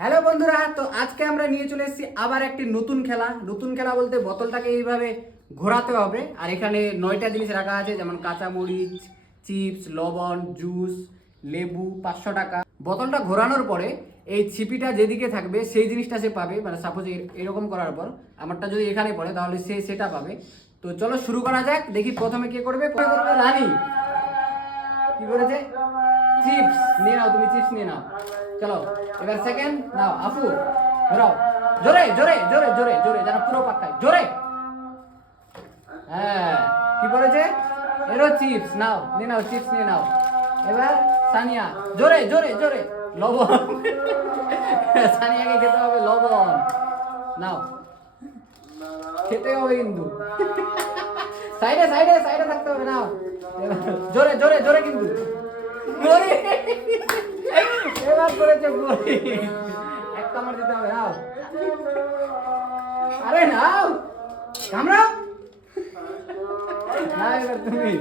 Hello বন্ধুরা, তো আজকে আমরা নিয়ে চলে এসেছি আবার একটি নতুন খেলা বলতে বোতলটাকে এইভাবে ঘোরাতে হবে। আর এখানে 9টা জিনিস রাখা আছে, যেমন কাঁচামরিচ, চিপস, লবণ, জুস, লেবু। 500 টাকা। বোতলটা ঘোরানোর পরে এই ছিপিটা যেদিকে থাকবে সেই জিনিসটা সে পাবে। মানে সাপোজ এরকম করার পর আমারটা যদি এখানে পড়ে তাহলে সে সেটা পাবে। তো চলো শুরু করা যাক। দেখি প্রথমে কে করবে। রানী কি করেছে? চিপস নিয়ে নাও, তুমি চিপস নিয়ে নাও। চলো এবার সেকেন্ড নাও। আপু ধরাও, জোরে জোরে জোরে জোরে জোরে, যেন পুরো পাক্কায় জোরে। হ্যাঁ, কি করেছে? এরও চিপস নাও, নিয়ে নাও, চিপস নিয়ে নাও। এবার সানিয়া, জোরে জোরে জোরে। লবণ সানিয়াকে খেতে হবে লবণ। নাও, খেতে হবে কিন্তু সাইডে সাইডে সাইডে থাকতে হবে। নাও জোরে জোরে জোরে কিন্তু। এবার করেছে বড়ি। এক কামড় দিতে হবে। নাও, আরে নাও, কামড়াও। না এবার তুমি,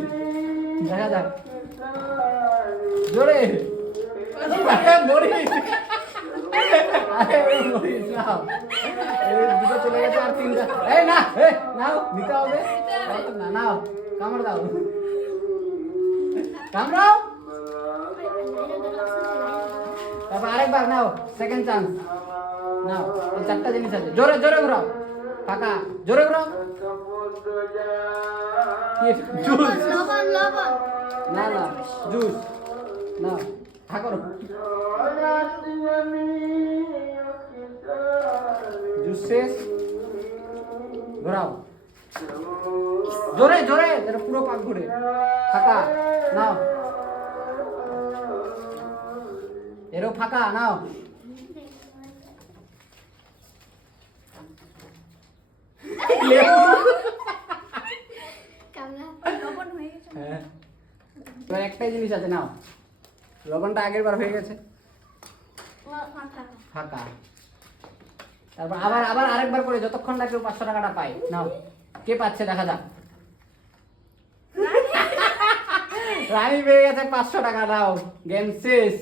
দেখা যাক। জোরে মরিস। আরে মরিস নাও। দুটো চলে গেছে, আর তিনটা। এই না, নাও, নিতে হবে না। নাও, কামড় দাও, কামড়াও। তারপর আরেকবার নাও, সেকেন্ড চান্স নাও। এই 4টা জিনিস আছে, জোরে জোরে ঘোরাও। ফাঁকা, জোরে ঘোরাও। জুস, না না, জুস নাও। ঠাকুর জুস শেষ। ঘোরাও জোরে জোরে, পুরো পাক ঘুরে। ফাঁকা নাও, এরও ফাঁকা নাও। একটাই জিনিস আছে, নাও। লবণটা আগের বার হয়ে গেছে, ফাঁকা। তারপর আবার আবার আরেকবার করে, যতক্ষণ না কেউ 500 টাকাটা পায়। নাও, কে পাচ্ছে দেখা যাক। রানী পেয়ে গেছে 500 টাকা। নাও, গেম শেষ।